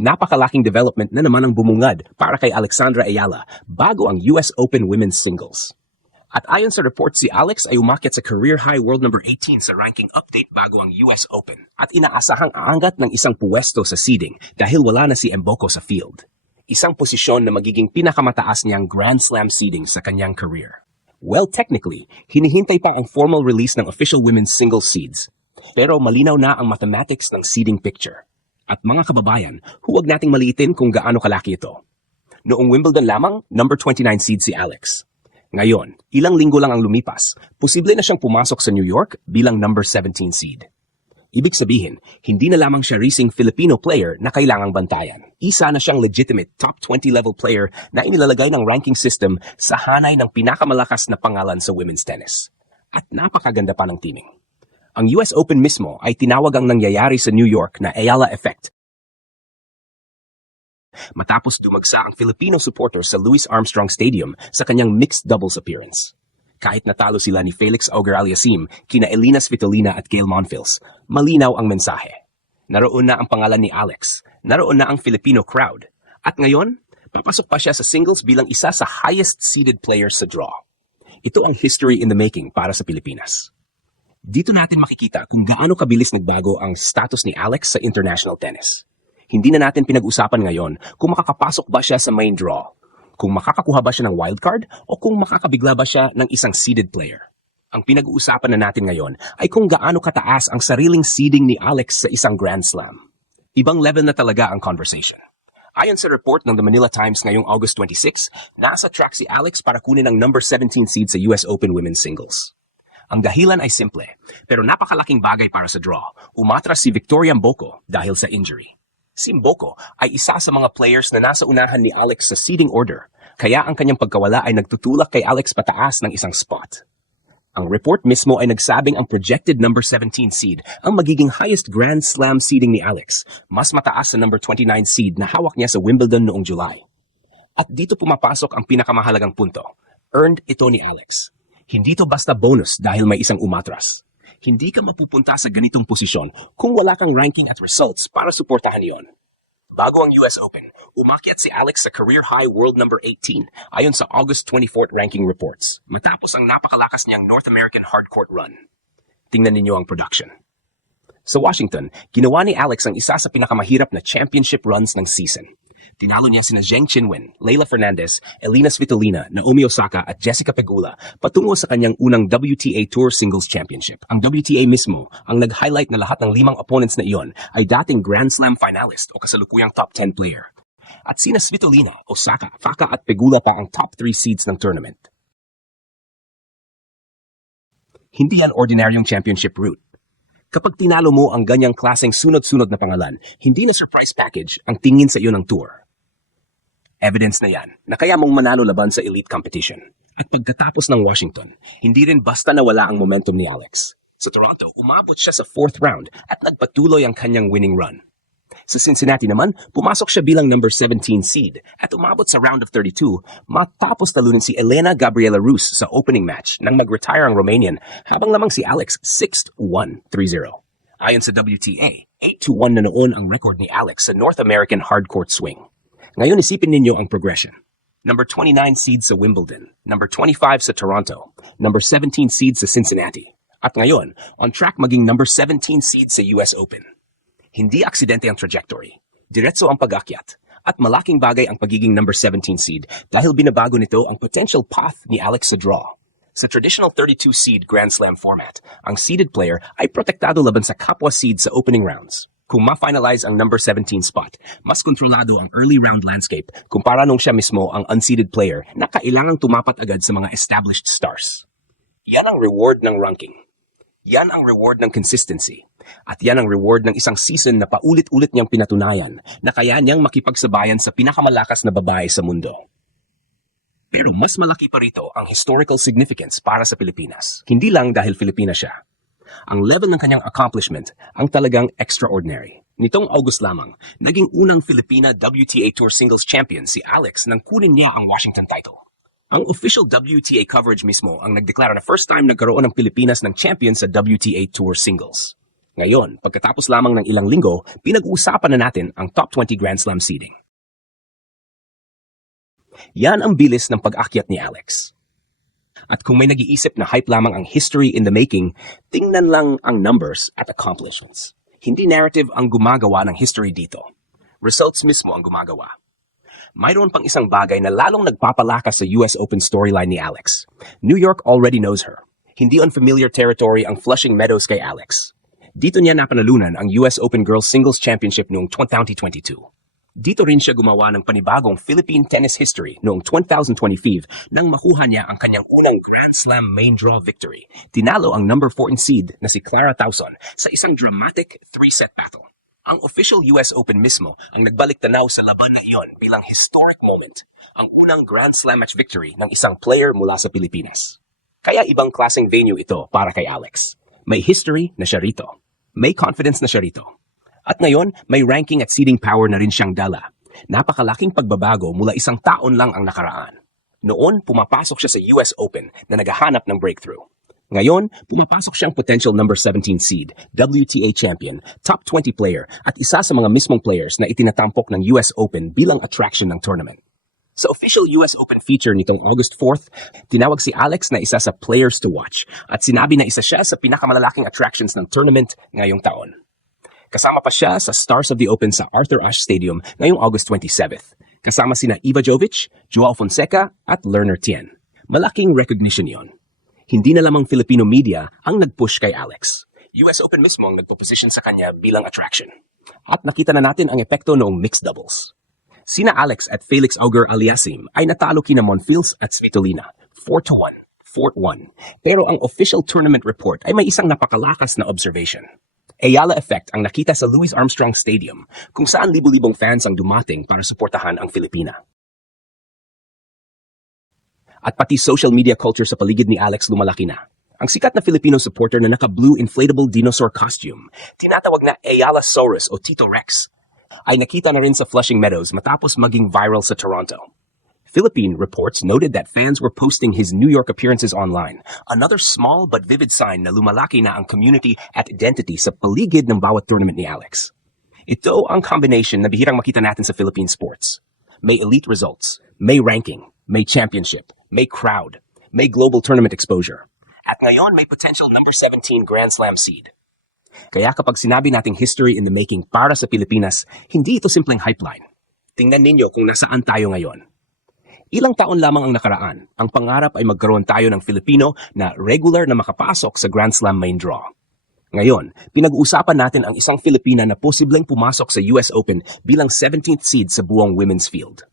Napakalaking development na naman ang bumungad para kay Alexandra Ayala bago ang US Open Women's Singles. At ayon sa report, si Alex ay umakyat sa career high world number 18 sa ranking update bago ang US Open at inaasahang aangat ng isang puwesto sa seeding dahil wala na si Mboko sa field. Isang posisyon na magiging pinakamataas niyang Grand Slam seeding sa kanyang career. Well, technically, hinihintay pa ang formal release ng official women's singles seeds. Pero malinaw na ang mathematics ng seeding picture. At mga kababayan, huwag nating maliitin kung gaano kalaki ito. Noong Wimbledon lamang, number 29 seed si Alex. Ngayon, ilang linggo lang ang lumipas, posible na siyang pumasok sa New York bilang number 17 seed. Ibig sabihin, hindi na lamang siya racing Filipino player na kailangang bantayan. Isa na siyang legitimate top 20 level player na inilalagay ng ranking system sa hanay ng pinakamalakas na pangalan sa women's tennis. At napakaganda pa ng teaming. Ang US Open mismo ay tinawag ang nangyayari sa New York na Ayala Effect. Matapos dumagsa ang Filipino supporter sa Louis Armstrong Stadium sa kanyang mixed doubles appearance. Kahit natalo sila ni Felix Auger-Aliassime, kina Elina Svitolina at Gail Monfils, malinaw ang mensahe. Naroon na ang pangalan ni Alex, naroon na ang Filipino crowd. At ngayon, papasok pa siya sa singles bilang isa sa highest-seeded players sa draw. Ito ang history in the making para sa Pilipinas. Dito natin makikita kung gaano kabilis nagbago ang status ni Alex sa international tennis. Hindi na natin pinag-usapan ngayon kung makakapasok ba siya sa main draw, kung makakakuha ba siya ng wildcard o kung makakabigla ba siya ng isang seeded player. Ang pinag-uusapan na natin ngayon ay kung gaano kataas ang sariling seeding ni Alex sa isang Grand Slam. Ibang level na talaga ang conversation. Ayon sa report ng The Manila Times ngayong August 26, nasa track si Alex para kunin ang number 17 seed sa US Open Women's Singles. Ang dahilan ay simple, pero napakalaking bagay para sa draw. Umatras si Victoria Mboko dahil sa injury. Si Mboko ay isa sa mga players na nasa unahan ni Alex sa seeding order, kaya ang kanyang pagkawala ay nagtutulak kay Alex pataas ng isang spot. Ang report mismo ay nagsabing ang projected number 17 seed ang magiging highest Grand Slam seeding ni Alex, mas mataas sa number 29 seed na hawak niya sa Wimbledon noong July. At dito pumapasok ang pinakamahalagang punto. Earned ito ni Alex. Hindi to basta bonus dahil may isang umatras. Hindi ka mapupunta sa ganitong posisyon kung wala kang ranking at results para suportahan iyon. Bago ang US Open, umakyat si Alex sa career high world number 18 ayon sa August 24th ranking reports, matapos ang napakalakas niyang North American hardcourt run. Tingnan ninyo ang production. Sa Washington, ginawa ni Alex ang isa sa pinakamahirap na championship runs ng season. Tinalo niya sina Zheng Qinwen, Leylah Fernandez, Elina Svitolina, Naomi Osaka at Jessica Pegula patungo sa kanyang unang WTA Tour Singles Championship. Ang WTA mismo ang nag-highlight na lahat ng 5 opponents na iyon ay dating Grand Slam finalist o kasalukuyang top 10 player. At sina Svitolina, Osaka, Faka at Pegula pa ang top 3 seeds ng tournament. Hindi yan ordinaryong championship route. Kapag tinalo mo ang ganyang klaseng sunod-sunod na pangalan, hindi na surprise package ang tingin sa iyo ng tour. Evidence na yan na kaya mong manalo laban sa elite competition. At pagkatapos ng Washington, hindi rin basta nawala ang momentum ni Alex. Sa Toronto, umabot siya sa 4th round at nagpatuloy ang kanyang winning run. Sa Cincinnati naman, pumasok siya bilang number 17 seed at umabot sa round of 32 matapos talunin si Elena Gabriela Rus sa opening match nang mag-retire ang Romanian habang lamang si Alex 6-1, 3-0. Ayon sa WTA, 8-1 na noon ang record ni Alex sa North American hardcourt swing. Ngayon isipin ninyo ang progression. Number 29 seed sa Wimbledon, number 25 sa Toronto, number 17 seed sa Cincinnati. At ngayon, on track maging number 17 seed sa US Open. Hindi aksidente ang trajectory. Diretso ang pag-akyat. At malaking bagay ang pagiging number 17 seed dahil binabago nito ang potential path ni Alex sa draw. Sa traditional 32 seed Grand Slam format, ang seeded player ay protektado laban sa kapwa seed sa opening rounds. Kung ma-finalize ang number 17 spot, mas kontrolado ang early round landscape kumpara nung siya mismo ang unseeded player na kailangang tumapat agad sa mga established stars. Yan ang reward ng ranking. Yan ang reward ng consistency. At yan ang reward ng isang season na paulit-ulit niyang pinatunayan na kaya niyang makipagsabayan sa pinakamalakas na babae sa mundo. Pero mas malaki pa rito ang historical significance para sa Pilipinas. Hindi lang dahil Filipina siya. Ang level ng kanyang accomplishment ang talagang extraordinary. Nitong August lamang, naging unang Filipina WTA Tour Singles Champion si Alex nang kunin niya ang Washington title. Ang official WTA coverage mismo ang nagdeklara na first time nagkaroon ng Pilipinas ng champion sa WTA Tour Singles. Ngayon, pagkatapos lamang ng ilang linggo, pinag-uusapan na natin ang top 20 Grand Slam seeding. Yan ang bilis ng pag-akyat ni Alex. At kung may nag-iisip na hype lamang ang history in the making, tingnan lang ang numbers at accomplishments. Hindi narrative ang gumagawa ng history dito. Results mismo ang gumagawa. Mayroon pang isang bagay na lalong nagpapalakas sa US Open storyline ni Alex. New York already knows her. Hindi unfamiliar territory ang Flushing Meadows kay Alex. Dito niya napanalunan ang US Open Girls Singles Championship noong 2022. Dito rin siya gumawa ng panibagong Philippine tennis history noong 2025 nang makuha niya ang kanyang unang Grand Slam main draw victory. Tinalo ang number 14 seed na si Clara Tauson sa isang dramatic 3-set battle. Ang official US Open mismo ang nagbalik tanaw sa laban na iyon bilang historic moment, ang unang Grand Slam match victory ng isang player mula sa Pilipinas. Kaya ibang klaseng venue ito para kay Alex. May history na siya rito. May confidence na siya rito. At ngayon, may ranking at seeding power na rin siyang dala. Napakalaking pagbabago mula isang taon lang ang nakaraan. Noon, pumapasok siya sa US Open na naghahanap ng breakthrough. Ngayon, pumapasok siyang potential number 17 seed, WTA champion, top 20 player at isa sa mga mismong players na itinatampok ng US Open bilang attraction ng tournament. Sa official US Open feature nitong August 4th, tinawag si Alex na isa sa players to watch at sinabi na isa siya sa pinakamalalaking attractions ng tournament ngayong taon. Kasama pa siya sa Stars of the Open sa Arthur Ashe Stadium ngayong August 27th. Kasama sina Eva Jovic, Joao Fonseca at Lerner Tien. Malaking recognition yon. Hindi na lamang Filipino media ang nag-push kay Alex. US Open mismo ang nagpo-position sa kanya bilang attraction. At nakita na natin ang epekto noong mixed doubles. Sina Alex at Felix Auger-Aliassime ay natalo kina Monfils at Svitolina, 4-1, 4-1. Pero ang official tournament report ay may isang napakalakas na observation. Ayala effect ang nakita sa Louis Armstrong Stadium kung saan libu-libong fans ang dumating para suportahan ang Filipina. At pati social media culture sa paligid ni Alex lumalaki na. Ang sikat na Filipino supporter na naka-blue inflatable dinosaur costume, tinatawag na Ayala-saurus o Tito Rex, ay nakita na rin sa Flushing Meadows matapos maging viral sa Toronto. Philippine reports noted that fans were posting his New York appearances online, another small but vivid sign na lumalaki na ang community at identity sa paligid ng bawat tournament ni Alex. Ito ang combination na bihirang makita natin sa Philippine sports. May elite results, may ranking, may championship, may crowd, may global tournament exposure. At ngayon may potential number 17 Grand Slam seed. Kaya kapag sinabi nating history in the making para sa Pilipinas, hindi ito simpleng hype line. Tingnan ninyo kung nasaan tayo ngayon. Ilang taon lamang ang nakaraan, ang pangarap ay magkaroon tayo ng Filipino na regular na makapasok sa Grand Slam main draw. Ngayon, pinag-uusapan natin ang isang Filipina na posibleng pumasok sa US Open bilang 17th seed sa buong women's field.